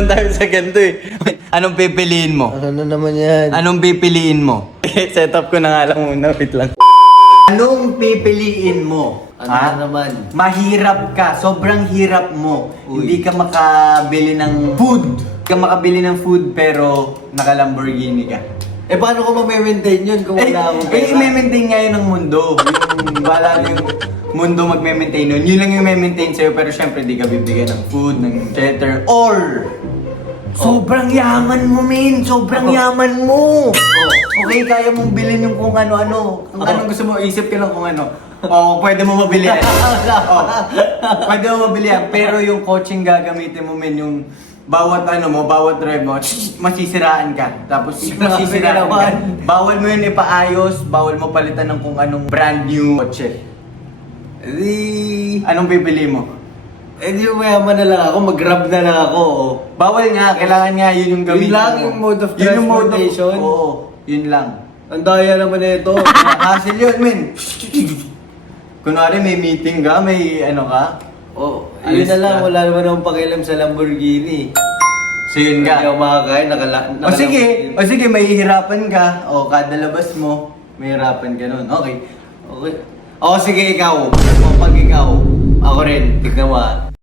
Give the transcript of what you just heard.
naman tayo sa ganito eh. Anong pipiliin mo? Ano na naman yan? Anong pipiliin mo? Set up ko na nga lang muna, wait lang. Anong pipiliin mo? Ano na naman? Mahirap ka, sobrang hirap mo. Uy. Hindi ka makabili ng food. Hindi ka makabili ng food pero naka-Lamborghini ka. Eh, paano ko ma-maintain yun kung wala akong pera? i-maintain ngayon ng mundo. Yung wala yung mundo magme-maintain nun. Yun lang yung may-maintain sa'yo pero syempre di ka bibigyan ng food, ng shelter, or sobrang yaman mo, men. Sobrang yaman mo. Okay, kaya mong bilhin yung kung ano-ano. Kung anong gusto mo, isip ka lang kung ano. Pwede mo mabili yan. Pwede mo mabili yan. Pero yung coaching gagamitin mo, men, yung bawat bawat drive mo, masisiraan ka. Tapos masisiraan ka. Bawal mo yun ipaayos, bawal mo palitan ng kung anong brand new kotse. Anong pipili mo? Eh, di mayaman na lang ako, mag-grab na lang ako. Oh. Bawal nga, kailangan nga yun yung gamitin Yun lang mo. yung mode of Yun yung mode of- transportation? Oo, yun lang. Ang daya naman na ito. Hassle yun, men. Kunwari may meeting ka, may ano ka. Oh, yun Ayos na lang, ka. wala naman akong pakialam sa Lamborghini. So yun Hindi nga. ako makakain, O sige, may hihirapan ka. O kada labas mo, may hirapan ka nun. Okay. Okay. O sige, ikaw. O pag ikaw, ako rin, tignan mo ah.